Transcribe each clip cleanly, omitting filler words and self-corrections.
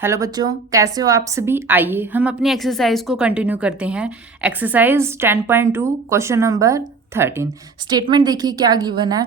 Hello बच्चों, कैसे हो आप सभी। आइए हम अपनी एक्सरसाइज को कंटिन्यू करते हैं। Exercise 10.2 question number 13। स्टेटमेंट देखिए क्या गिवन है।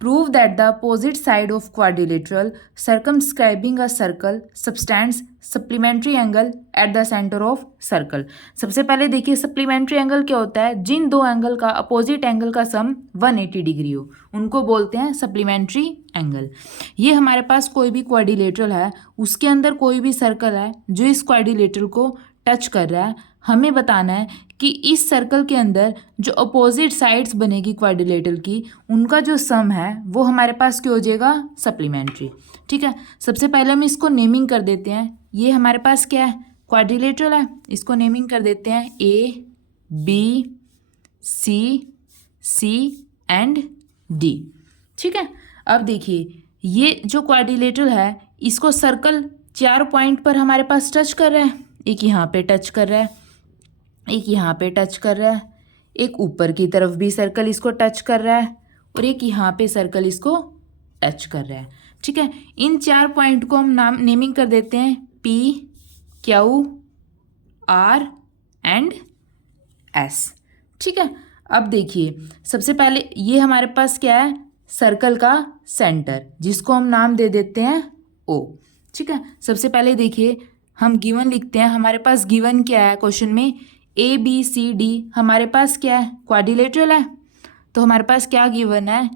Prove that the opposite side of quadrilateral circumscribing a circle subtends supplementary angle at the centre of circle. सबसे पहले देखिए सप्लीमेंट्री एंगल क्या होता है। जिन दो एंगल का अपोजिट एंगल का सम 180 डिग्री हो उनको बोलते हैं सप्लीमेंट्री एंगल। ये हमारे पास कोई भी क्वाड्रिलेटरल है, उसके अंदर कोई भी सर्कल है जो इस क्वाड्रिलेटरल को टच कर रहा है। हमें बताना है कि इस सर्कल के अंदर जो अपोजिट साइड्स बनेगी क्वाड्रिलेटरल की, उनका जो सम है वो हमारे पास क्या हो जाएगा, सप्लीमेंट्री। ठीक है, सबसे पहले हम इसको नेमिंग कर देते हैं। ये हमारे पास क्या है, क्वाड्रिलेटरल है। इसको नेमिंग कर देते हैं A B C and D. ठीक है, अब देखिए ये जो क्वाड्रिलेटरल है इसको सर्कल 4 पॉइंट पर हमारे पास टच कर रहा है। एक यहाँ पे टच कर रहा है, एक यहाँ पे टच कर रहा है, एक ऊपर की तरफ भी सर्कल इसको टच कर रहा है और एक यहाँ पे सर्कल इसको टच कर रहा है। ठीक है, इन 4 पॉइंट को हम नाम नेमिंग कर देते हैं P Q R and S. ठीक है, अब देखिए सबसे पहले ये हमारे पास क्या है, सर्कल का सेंटर, जिसको हम नाम दे देते हैं ओ। ठीक है, सबसे पहले देखिए हम गिवन लिखते हैं। हमारे पास गिवन क्या है क्वेश्चन में, ए बी सी डी हमारे पास क्या है, क्वाड्रिलेटरल है। तो हमारे पास क्या गिवन है,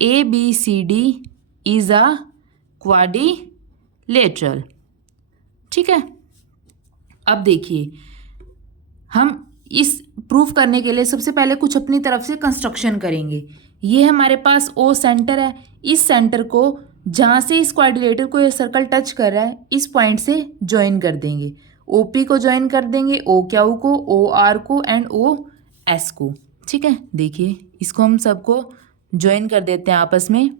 A B C D is a quadrilateral. ठीक है, अब देखिए हम इस प्रूफ करने के लिए सबसे पहले कुछ अपनी तरफ से कंस्ट्रक्शन करेंगे। ये हमारे पास ओ सेंटर है। इस सेंटर को जहाँ से इस क्वाड्रिलेटर को ये सर्कल टच कर रहा है इस पॉइंट से ज्वाइन कर देंगे। ओ पी को ज्वाइन कर देंगे, ओ क्यू को, ओ आर को एंड ओ एस को। ठीक है, देखिए इसको हम सबको ज्वाइन कर देते हैं आपस में।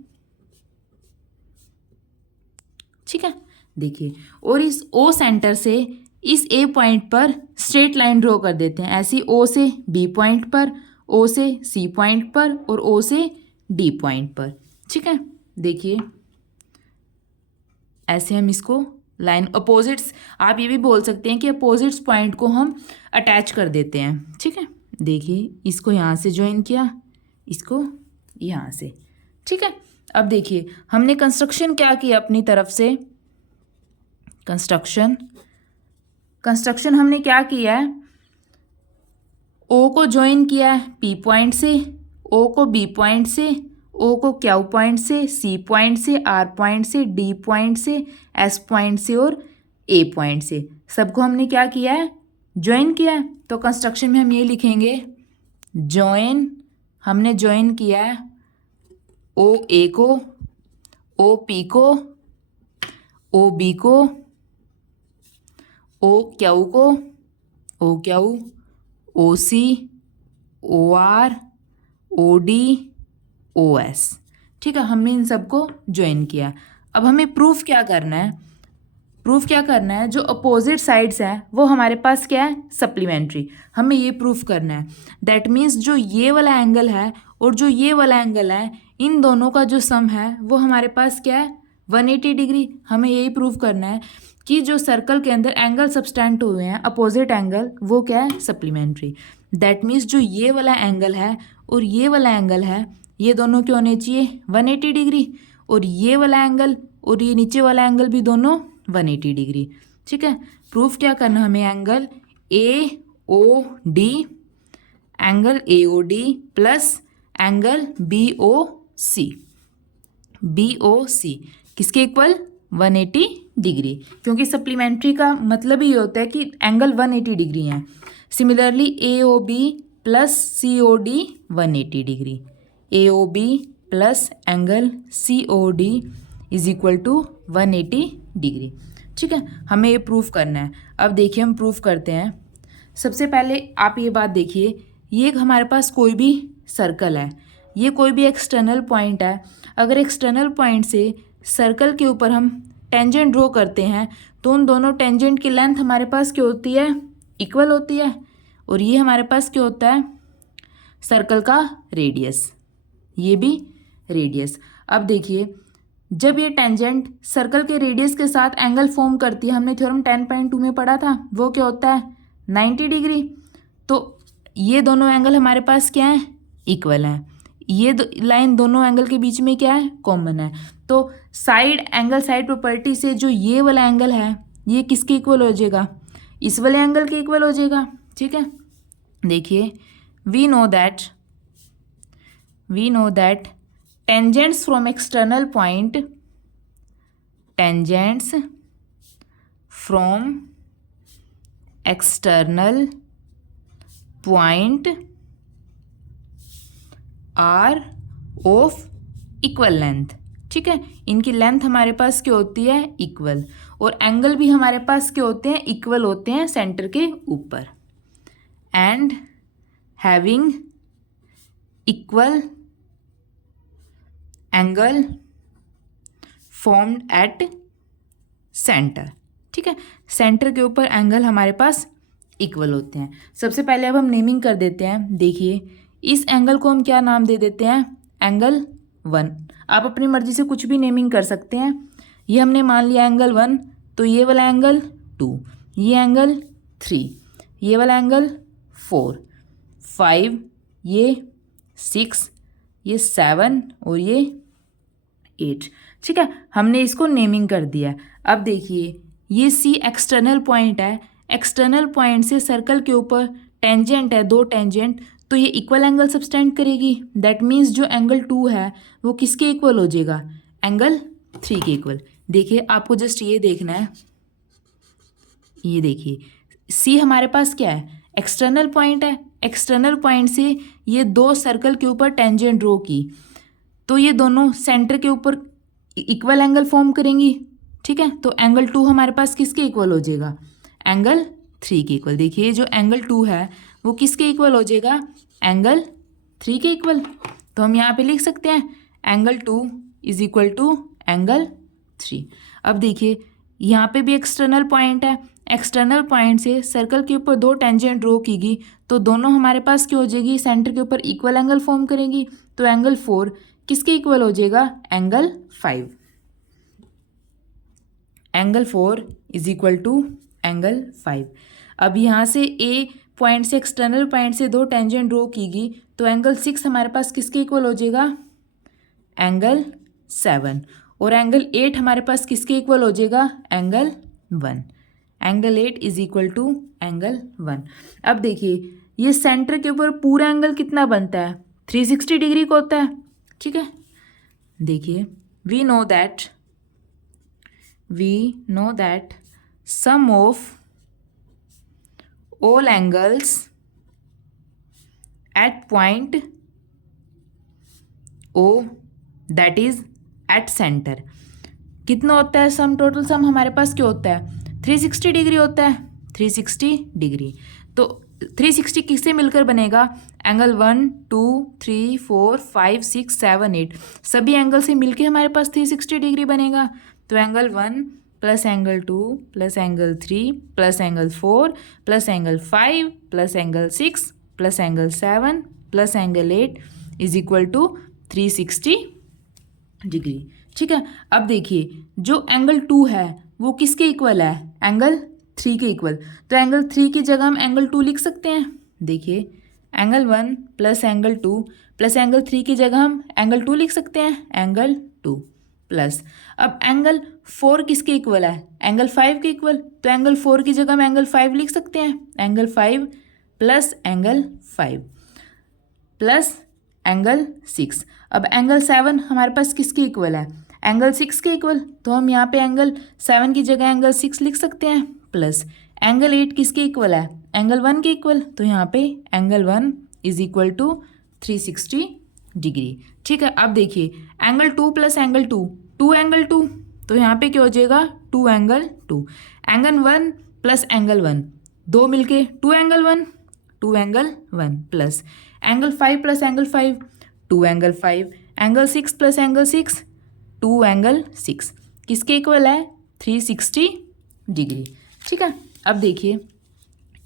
ठीक है, देखिए और इस ओ सेंटर से इस ए पॉइंट पर स्ट्रेट लाइन ड्रॉ कर देते हैं। ऐसी ओ से बी पॉइंट पर, ओ से सी पॉइंट पर और ओ से डी पॉइंट पर। ठीक है, देखिए ऐसे हम इसको लाइन अपोजिट्स, आप ये भी बोल सकते हैं कि अपोजिट्स पॉइंट को हम अटैच कर देते हैं। ठीक है, देखिए इसको यहाँ से ज्वाइन किया, इसको यहाँ से। ठीक है, अब देखिए हमने कंस्ट्रक्शन क्या किया अपनी तरफ से, कंस्ट्रक्शन हमने क्या किया है, ओ को ज्वाइन किया है पी पॉइंट से, ओ को बी पॉइंट से, ओ को क्यू पॉइंट से, सी पॉइंट से, आर पॉइंट से, डी पॉइंट से, एस पॉइंट से और ए पॉइंट से। सबको हमने क्या किया है, ज्वाइन किया है। तो कंस्ट्रक्शन में हम ये लिखेंगे ज्वाइन, हमने ज्वाइन किया है ओ ए को, ओ पी को, ओ बी को, ओ क्यू को, O Q, O C, O R, O D, O S. ठीक है, हमने इन सबको ज्वाइन किया। अब हमें प्रूफ क्या करना है, प्रूफ क्या करना है, जो अपोजिट साइड्स हैं वो हमारे पास क्या है, सप्लीमेंट्री। हमें ये प्रूफ करना है। दैट मीन्स जो ये वाला एंगल है और जो ये वाला एंगल है, इन दोनों का जो सम है वो हमारे पास क्या है, 180 डिग्री। हमें यही प्रूफ करना है कि जो सर्कल के अंदर एंगल सबस्टेंड हुए हैं अपोजिट एंगल, वो क्या है, सप्लीमेंट्री। दैट मीन्स जो ये वाला एंगल है और ये वाला एंगल है, ये दोनों क्या होने चाहिए, 180 डिग्री। और ये वाला एंगल और ये नीचे वाला एंगल भी दोनों 180 डिग्री। ठीक है, प्रूफ क्या करना हमें, angle A O D, angle A O D plus angle B O C, B O C किसके इक्वल, 180 डिग्री। क्योंकि सप्लीमेंट्री का मतलब ही होता है कि एंगल 180 डिग्री है। Similarly A O B plus C O D 180 degree, A O B plus angle C O D is equal to 180 degree. ठीक है, हमें ये प्रूफ करना है। अब देखिए हम प्रूफ करते हैं। सबसे पहले आप ये बात देखिए, ये हमारे पास कोई भी सर्कल है, ये कोई भी एक्सटर्नल पॉइंट है। अगर एक्सटर्नल पॉइंट से सर्कल के ऊपर हम टेंजेंट ड्रॉ करते हैं तो उन दोनों टेंजेंट की लेंथ हमारे पास क्या होती है, इक्वल होती है। और ये हमारे पास क्या होता है, सर्कल का रेडियस, ये भी रेडियस। अब देखिए जब ये टेंजेंट सर्कल के रेडियस के साथ एंगल फॉर्म करती है, हमने थ्योरम 10.2 में पढ़ा था, वो क्या होता है 90 डिग्री। तो ये दोनों एंगल हमारे पास क्या है, इक्वल हैं। ये लाइन दोनों एंगल के बीच में क्या है, कॉमन है। तो साइड एंगल साइड प्रॉपर्टी से जो ये वाला एंगल है ये किसके इक्वल हो जाएगा, इस वाले एंगल के इक्वल हो जाएगा। ठीक है, देखिए we know that tangents from external point, tangents from external point are of equal length. ठीक है, इनकी लेंथ हमारे पास क्या होती है, इक्वल, और एंगल भी हमारे पास क्या होते हैं, इक्वल होते हैं सेंटर के ऊपर। And having equal angle formed at centre. ठीक है, सेंटर के ऊपर एंगल हमारे पास इक्वल होते हैं। सबसे पहले अब हम नेमिंग कर देते हैं। देखिए इस एंगल को हम क्या नाम दे देते हैं, एंगल 1। आप अपनी मर्जी से कुछ भी नेमिंग कर सकते हैं। ये हमने मान लिया एंगल 1, तो ये वाला एंगल 2, ये एंगल 3, ये वाला एंगल 4, 5, ये 6, ये 7 और ये 8। ठीक है, हमने इसको नेमिंग कर दिया। अब देखिए ये सी एक्सटर्नल पॉइंट है, एक्सटर्नल पॉइंट से सर्कल के ऊपर टेंजेंट है, दो टेंजेंट, तो ये इक्वल एंगल सब्सटेंड करेगी। दैट मीन्स जो एंगल 2 है वो किसके इक्वल हो जाएगा, एंगल 3 के इक्वल। देखिए आपको जस्ट ये देखना है, ये देखिए सी हमारे पास क्या है, एक्सटर्नल पॉइंट है। एक्सटर्नल पॉइंट से ये दो सर्कल के ऊपर टेंजेंट ड्रॉ की, तो ये दोनों सेंटर के ऊपर इक्वल एंगल फॉर्म करेंगी। ठीक है, तो एंगल 2 हमारे पास किसके इक्वल हो जाएगा, एंगल 3 के इक्वल। देखिए जो एंगल 2 है वो किसके इक्वल हो जाएगा, एंगल 3 के इक्वल। तो हम यहाँ पे लिख सकते हैं angle 2 is equal to angle 3। अब देखिए यहाँ पे भी एक्सटर्नल पॉइंट है, एक्सटर्नल पॉइंट से सर्कल के ऊपर दो टेंजेंट ड्रॉ कीगी, तो दोनों हमारे पास क्या हो जाएगी, सेंटर के ऊपर इक्वल एंगल फॉर्म करेंगी। तो एंगल 4 किसके इक्वल हो जाएगा, angle 5। Angle 4 is equal to angle 5। अब यहाँ से ए पॉइंट से एक्सटर्नल पॉइंट से दो टेंजेंट ड्रॉ कीगी, तो एंगल 6 हमारे पास किसके इक्वल हो जाएगा, एंगल 7। और एंगल 8 हमारे पास किसके इक्वल हो जाएगा, angle 1। Angle 8 is equal to angle 1। अब देखिए ये सेंटर के ऊपर पूरा एंगल कितना बनता है, 360 डिग्री का होता है। ठीक है, देखिए we know that sum of all angles at point O, that is at center, कितना होता है सम, टोटल सम हमारे पास क्या होता है, 360 डिग्री होता है, 360 डिग्री। तो 360 किससे मिलकर बनेगा, एंगल 1, 2, 3, 4, 5, 6, 7, 8 सभी एंगल से मिलके हमारे पास 360 डिग्री बनेगा। तो angle 1 plus angle 2 plus angle 3 plus angle 4 plus angle 5 plus angle 6 plus angle 7 plus angle 8 is equal to 360 degree. ठीक है, अब देखिए जो एंगल 2 है वो किसके इक्वल है, एंगल 3 के इक्वल। तो एंगल 3 की जगह हम एंगल 2 लिख सकते हैं। देखिए angle 1 plus angle 2 plus angle 3 की जगह हम एंगल 2 लिख सकते हैं, एंगल 2 प्लस। अब एंगल 4 किसके इक्वल है, एंगल 5 के इक्वल। तो एंगल 4 की जगह हम एंगल 5 लिख सकते हैं, angle 5 plus angle 5 plus angle 6। अब एंगल 7 हमारे पास किसके इक्वल है, एंगल 6 के इक्वल। तो हम यहाँ पे एंगल 7 की जगह एंगल 6 लिख सकते हैं, प्लस एंगल 8 किसके इक्वल है, एंगल 1 के इक्वल। तो यहाँ पे angle 1 is equal to 360 degree. ठीक है, अब देखिए एंगल 2 प्लस एंगल 2 एंगल 2, तो यहाँ पे क्या हो जाएगा, 2 एंगल 2। एंगल 1 प्लस एंगल 1 दो मिलके 2 angle 1 plus angle 5 plus angle 5 2 angle 5, angle 6 plus angle 6 2 angle 6 किसके इक्वल है, 360 डिग्री। ठीक है, अब देखिए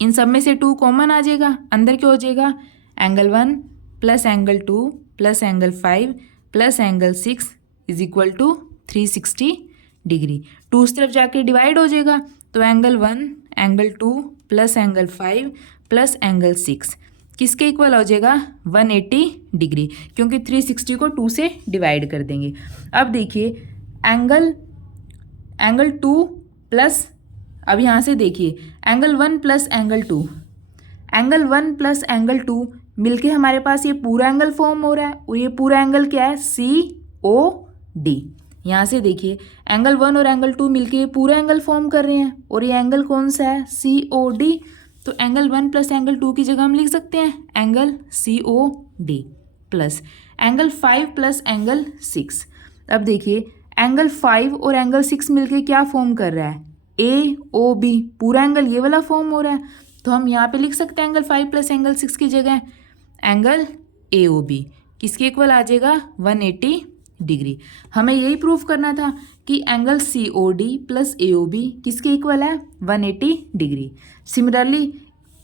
इन सब में से 2 कॉमन आ जाएगा, अंदर क्या हो जाएगा, angle 1 plus angle 2 plus angle 5 plus angle 6 is equal to 360 degree. 2 उस तरफ जाके डिवाइड हो जाएगा, तो angle 1 angle 2 plus angle 5 plus angle 6 किसके इक्वल हो जाएगा 180 डिग्री, क्योंकि 360 को 2 से डिवाइड कर देंगे। अब देखिए एंगल 2 प्लस, अब यहाँ से देखिए angle 1 plus angle 2, angle 1 plus angle 2 मिलके हमारे पास ये पूरा एंगल फॉर्म हो रहा है, और ये पूरा एंगल क्या है COD। यहाँ से देखिए एंगल 1 और एंगल 2 मिलके ये पूरा एंगल फॉर्म कर रहे हैं, और ये एंगल कौन सा है COD। तो एंगल 1 प्लस एंगल 2 की जगह हम लिख सकते हैं angle COD plus angle 5 plus angle 6। अब देखिए एंगल 5 और एंगल 6 मिलके क्या फॉर्म कर रहा है AOB, पूरा एंगल ये वाला फॉर्म हो रहा है, तो हम यहाँ पे लिख सकते हैं एंगल 5 प्लस एंगल 6 की जगह एंगल AOB किसके इक्वल आ जाएगा 180 डिग्री। हमें यही प्रूफ करना था कि एंगल COD प्लस AOB किसके इक्वल है 180 degree. Similarly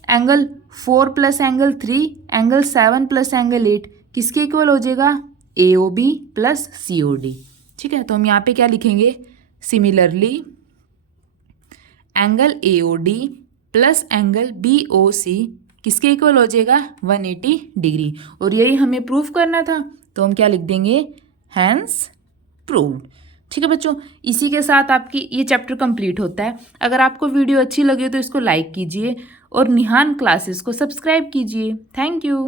angle 4 plus angle 3 angle 7 plus angle 8 किसके इक्वल हो जाएगा AOB प्लस COD। ठीक है, तो हम यहाँ पे क्या लिखेंगे similarly angle AOD plus angle BOC किसके इक्वल हो जाएगा 180 डिग्री, और यही हमें प्रूफ करना था, तो हम क्या लिख देंगे हैंस प्रूव्ड। ठीक है बच्चों, इसी के साथ आपकी ये चैप्टर कंप्लीट होता है। अगर आपको वीडियो अच्छी लगे तो इसको लाइक कीजिए और निहान क्लासेस को सब्सक्राइब कीजिए। Thank you.